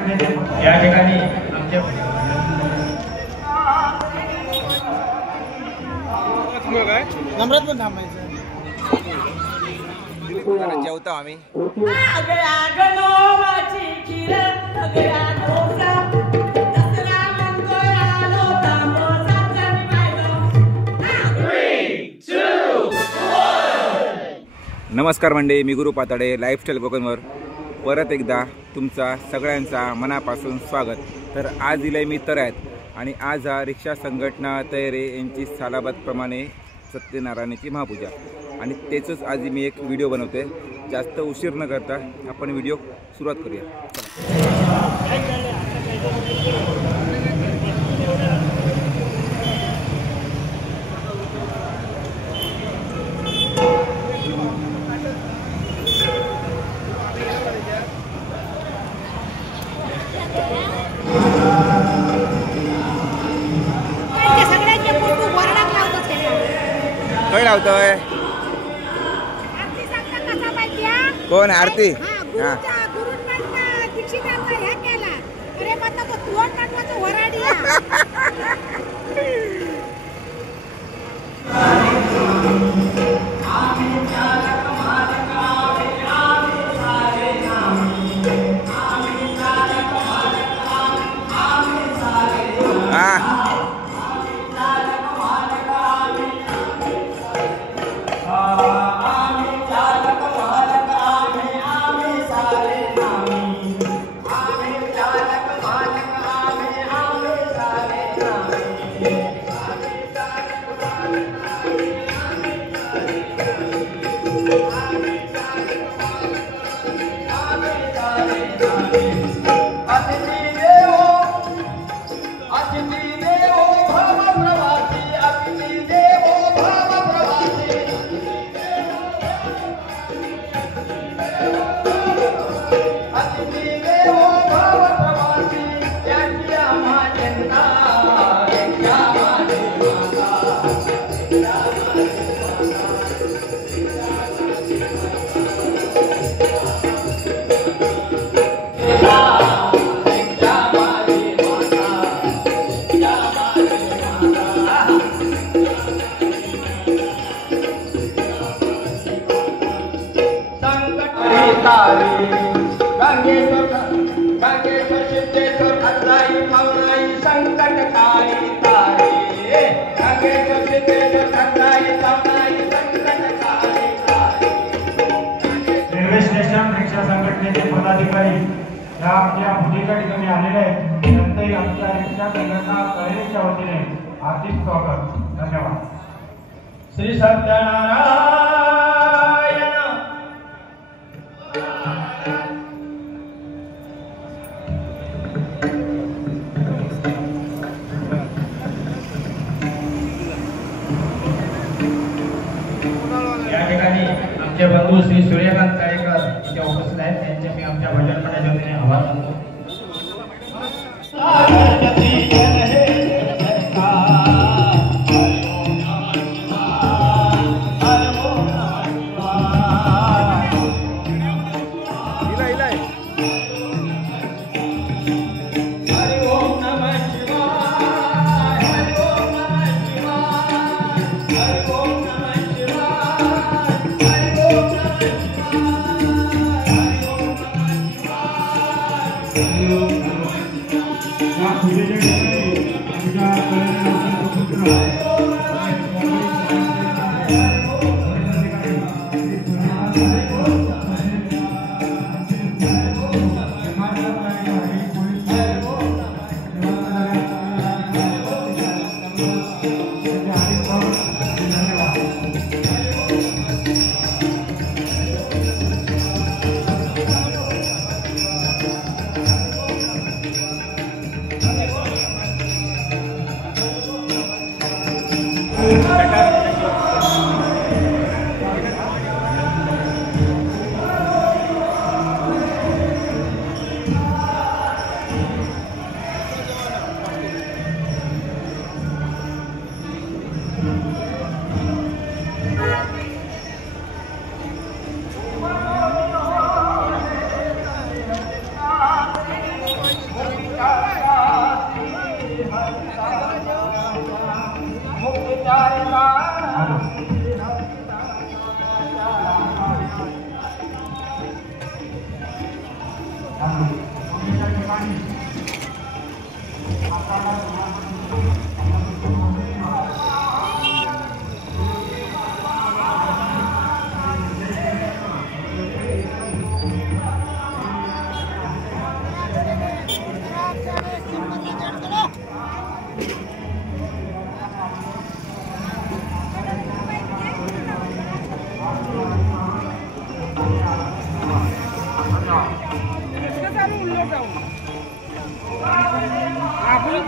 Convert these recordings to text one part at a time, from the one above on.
संघटनेचे या ठिकाणी आमचे नम्रत पण थांबायचं जेवतो आम्ही. नमस्कार मंडळी, मी गुरु पाताडे लाईफस्टाईल कोकणवर परत एकदा तुमचा सगळ्यांचा मनापासून स्वागत. तर आज दिलं मी तर आहेत आणि आज हा रिक्षा संघटना तयारे यांची सालाबादप्रमाणे सत्यनारायणाची महापूजा आणि त्याचंच आज मी एक व्हिडिओ बनवते. जास्त उशीर न करता आपण व्हिडिओ सुरुवात करूया. काय लावतोय कोण आरती? हा रेल्वे स्टेशन रिक्षा संघटनेचे पदाधिकारी या आपल्या भूमिका ठिकाणी आलेले आहेत. त्यांचंही आमच्या रिक्षा संघटना तयारीच्या वतीने हार्दिक स्वागत. धन्यवाद. श्री सत्यनारायण. या ठिकाणी आमचे बंधू श्री सूर्यकांत काळेकर इथे उपस्थित आहेत. त्यांचे मी आमच्या भजन मंडळाच्या वतीने आभार मानतो.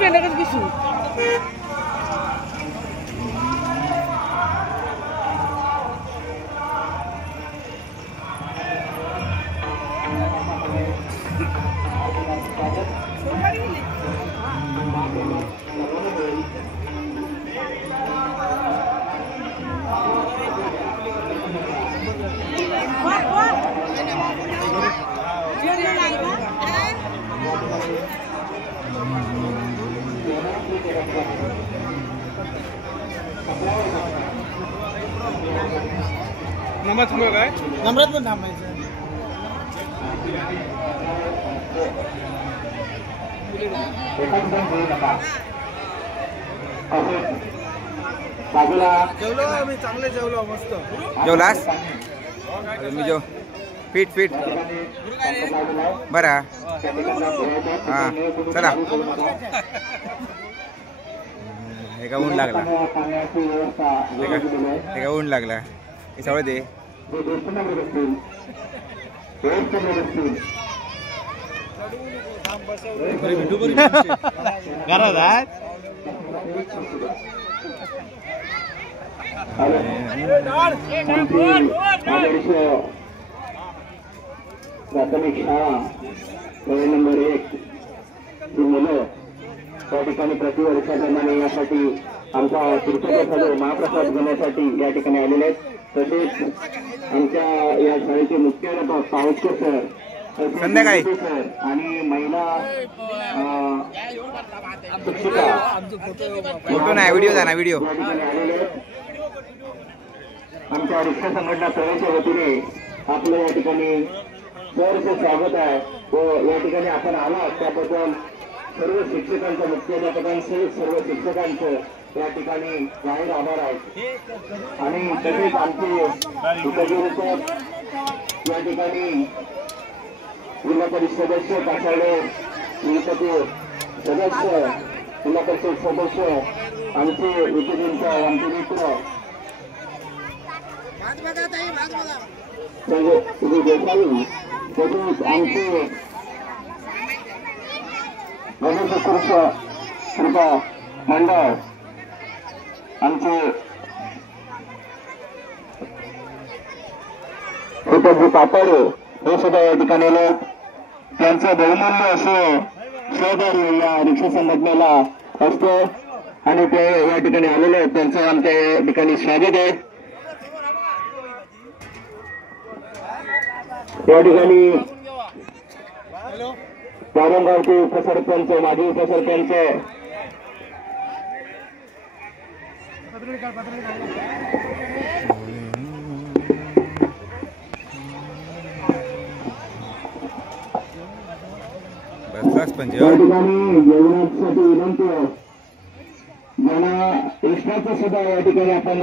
पेंडागत किसू नंबर काय नम्रात पण थांबायचं जेवलो आम्ही चांगले जेवलो मस्त जेवलास मी फिट फिट बरा हा चला हे का ऊन लागला हे का ऊन लागला हे सगळं दे प्राथमिक शाळा नंबर 1 ही मुलं त्या ठिकाणी प्रतिवर्षाप्रमाणे यासाठी आमचा तीर्थप्रसाद महाप्रसाद घेण्यासाठी या ठिकाणी आलेले आहेत. तसेच आमच्या या शाळेचे मुख्याध्यापक पावसकर सर संध्याकाळी सर आणि महिला शिक्षिका फोटो नाही व्हिडिओ जा ना व्हिडिओ या ठिकाणी आलेले आहेत. आमच्या रिक्षा संघटना तळेच्या वतीने आपलं या ठिकाणी सहर्ष स्वागत आहे व या ठिकाणी आपण आला त्याबद्दल सर्व शिक्षकांचं मुख्याध्यापकांसह सर्व शिक्षकांचं या ठिकाणी जाहीर आभार आहे. आणि तसेच आमचे उपजिल्हा या ठिकाणी जिल्हा परिषद सदस्य कासाडे गणपती सदस्य जिल्हा परिषद सदस्य आमचे विद्यार्थ्यांचा आमचे मित्र देसाई तसेच आमचे गणेशोत्सव कृपा मंडळ आमचे रुपजी पापडे हे सुद्धा या ठिकाणी त्यांचं बहुमूल्य असे सहकार्य या रिक्षा संघटनेला असतो आणि ते या ठिकाणी आलेले आहेत. त्यांचं आमच्या या ठिकाणी स्वागत आहे. या ठिकाणी पारंगावचे उपसरपंच माजी उपसरपंच या ठिकाणी जेवणासाठी विनंती आहे. ज्यांना एक्स्ट्राचं सुद्धा या ठिकाणी आपण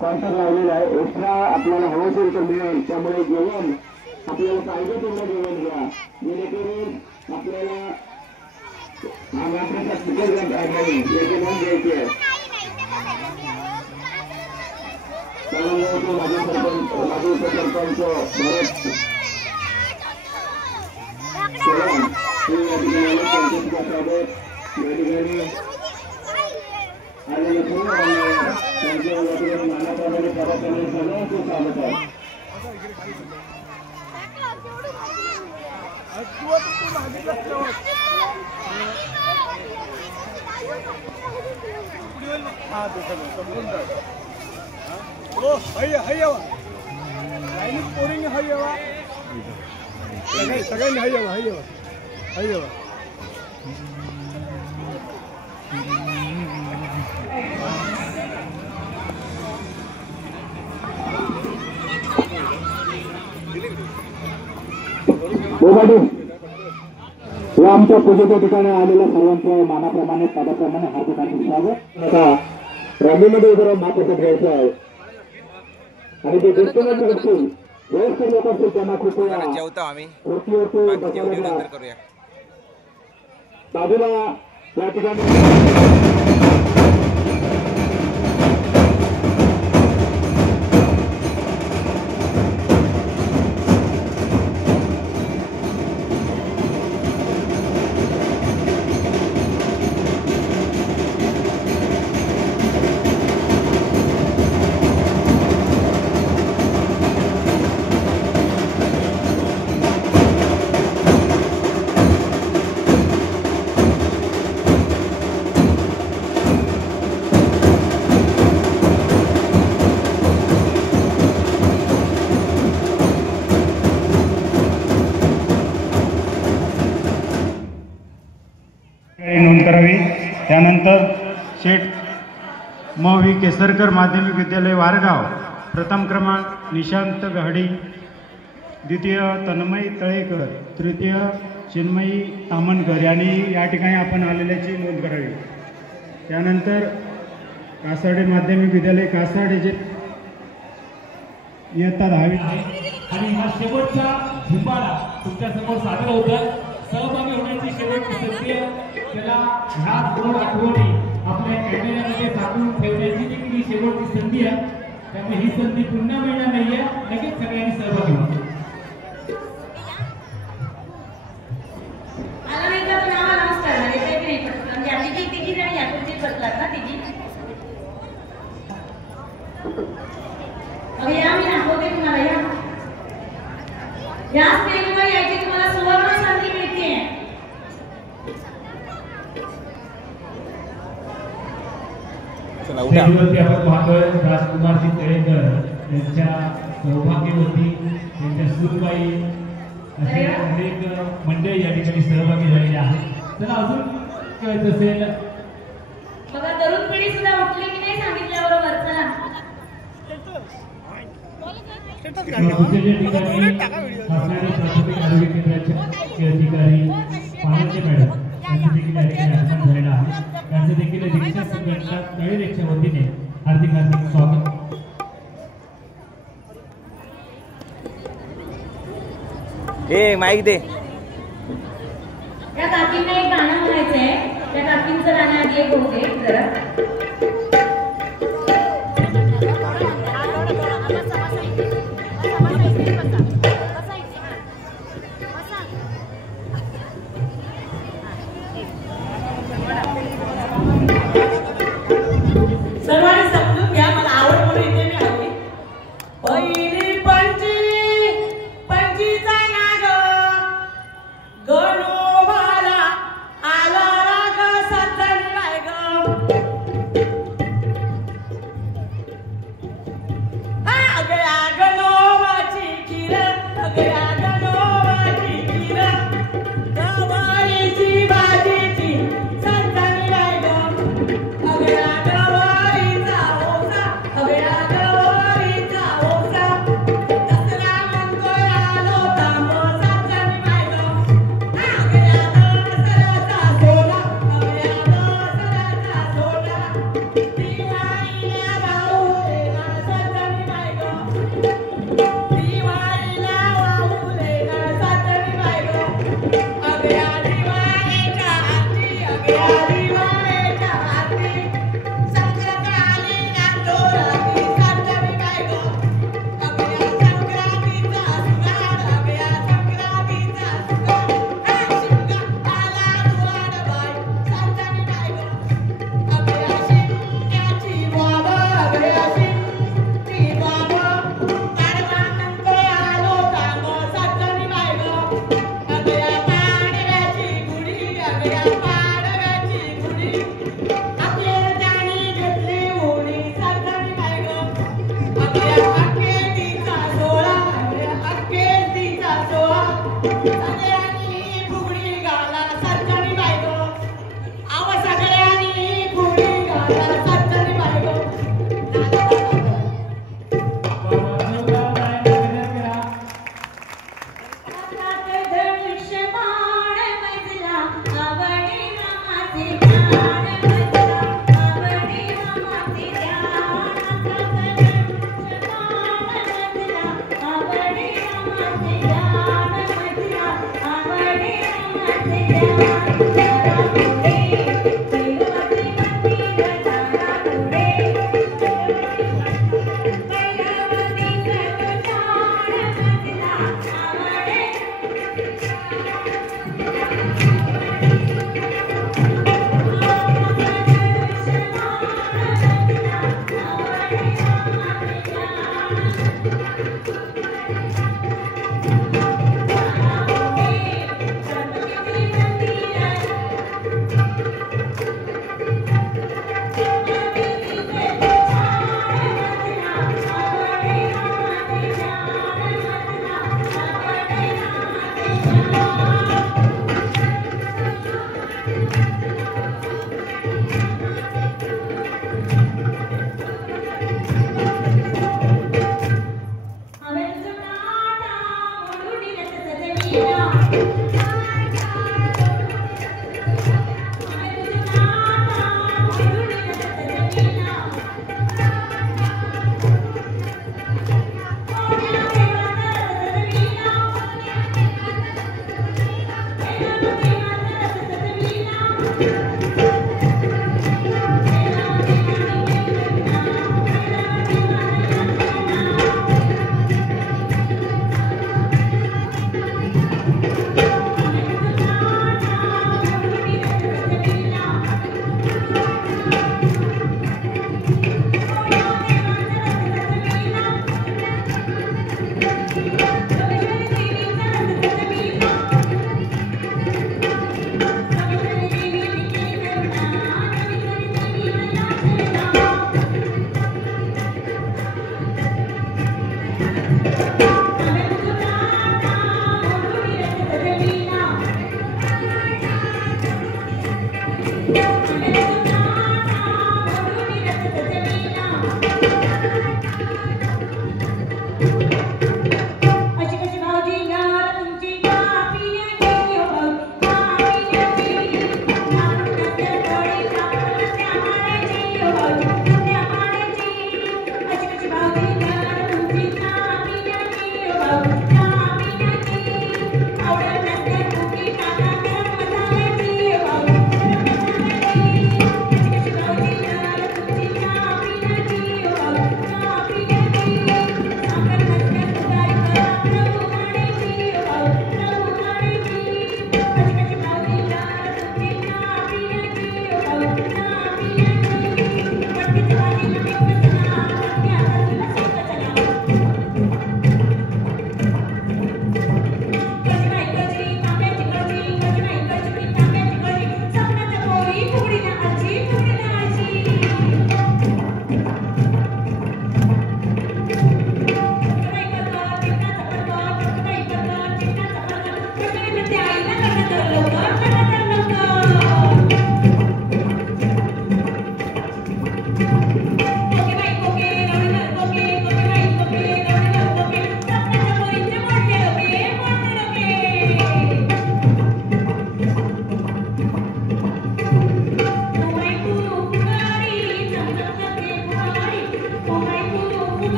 कॉन्टॅक्ट लावलेला आहे. एक्स्ट्रा आपल्याला हवं असेल तर मिळेल. त्यामुळे जेवण आपल्याला पाहिजे तेवढं जेवण घ्या जेणेकरून आपल्याला महाप्रसाद सुटेल नाही याची नोंद घ्यायची आहे. माजी उपसरपंच भरत या ठिकाणी आलेले त्यांच्या मानाप्रमाणे प्रभाकाने सगळ्यांचे स्वागत आहे. सगळ्यांनी हाय यावा या आमच्या पूजेच्या ठिकाणी आलेल्या सर्वांचं मानाप्रमाणे पदाप्रमाणे हार्दिक हार्दिक स्वागत. आता रांगेमध्ये उभं राहून महाप्रसाद घ्यायचा आहे आणि ते डिस्कनेक्ट असतील वयस्कर लोक असतील त्यांना कृपया जेवतो आम्ही खुर्चीवरती बाकी जेवढी नंतर करूया. बाजूला या ठिकाणी करावी। त्यानंतर शेठ म व्ही केसरकर माध्यमिक विद्यालय वारगाव, प्रथम क्रमांक निशांत गहाडी, द्वितीय तन्मय तळेकर, तृतीय चिन्मयी तामणकर यांनी या ठिकाणी आपण आलेल्याची नोंद करावी। त्यानंतर कासाडे माध्यमिक विद्यालय कासाडे जे इयत्ता 10वी आणि हा शेवटचा झुंबाडा तुमच्या समोर सादर होतं। सहभागी होण्याची शेवटची संधी त्याला ह्या दोन आठवणी आपल्या कॅमेऱ्यामध्ये साठवून ठेवण्याची देखील ही शेवटची संधी आहे। त्यामुळे ही संधी पुन्हा मिळणार नाहीये, लगेच सगळ्यांनी सहभागी व्हा। या स्टेजवर यायची तुम्हाला सुवर्ण संधी मिळते। स्टेजवरती आपण पाहतोय राजकुमारजी तळेकर यांच्या सौभाग्यवती, त्यांच्या सुरबाई असे अनेक मंडळी या ठिकाणी सहभागी झालेले आहेत। चला अजून कळत असेल बघा, तरुण पिढी सुद्धा उठली की नाही सांगितल्याबरोबर। चला दुसऱ्या ठिकाणी कासाडे प्राथमिक आरोग्य केंद्राचे अधिकारी पांडे मॅडम यांचं देखील या ठिकाणी आगमन झालेलं आहे। त्यांचं देखील रिक्षा संघटना तळे रिक्षा वतीने हार्दिक हार्दिक स्वागत। ए माईक दे। त्या काकींना एक गाणं म्हणायचंय, त्या काकींचं गाणं आधी एक होते जरा। सर्वांनी समजून घ्या, मला आवड म्हणून इथे मी आली। पहिली पंचीचा नाग गणोबाला आला राग सज्जन राग। अगळ्या गणोबाची खीर, अगळ्या गणोबाची खीर, गवारीची भाजीची सज्जन राग। अगळ्या गवारीचा ओसा, अगळ्या गवारीचा ओसा, दसरा म्हणतोय आलो तांबोसा सज्जन राग। अगळ्या दसऱ्याचा सोना, अगळ्या दसऱ्याचा सोना, दिवाळीला वाहुलेला सज्जन राग। दिवाळीला वाहुलेला सज्जन राग। अगळ्या दिवाळीच्या आरती, अगळ्या दिवाळीच्या आरती, संक्रांती नांदोराती सज्जन राग। अगळ्या संक्रांतीचा सुगाड, अगळ्या संक्रांतीचा सुगाड, शिमगा आला दुवाडबाई सज्जन राग। अगळ्या शिमग्याची बाबा, अगळ्या शिमची बाबा, गाढवा म्हणतोय आलो तांबो सज्जन राग। अगळ्या पाडव्याची गुढी, अगळ्या पाडव्याची गुढी, आपल्या त्याने घेतली उडी सज्जन राग। अगळ्या अक्केतीचा सोहळा, अगळ्या अक्केतीचा सोहळा, सगळ्यांनी फुगडी घाला सज्जन राग। आव सगळ्यांनी फुगडी घाला सज्जन राग। Thank you. आहे